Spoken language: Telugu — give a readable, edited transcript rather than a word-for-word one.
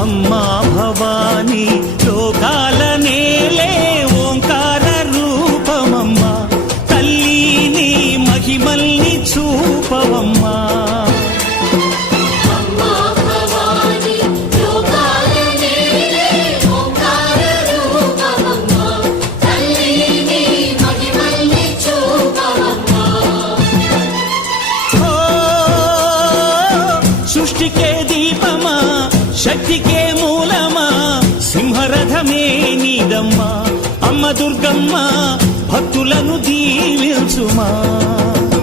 అమ్మా భవానీ లోకాల నేలే ఓంకార రూపమమ్మా తల్లి నీ మహిమల్ని చూపవమ్మా సృష్టికే దీపమా శక్తికే మూలమా సింహరథమే నీదమ్మా అమ్మ దుర్గమ్మ భక్తులను దీవించుమా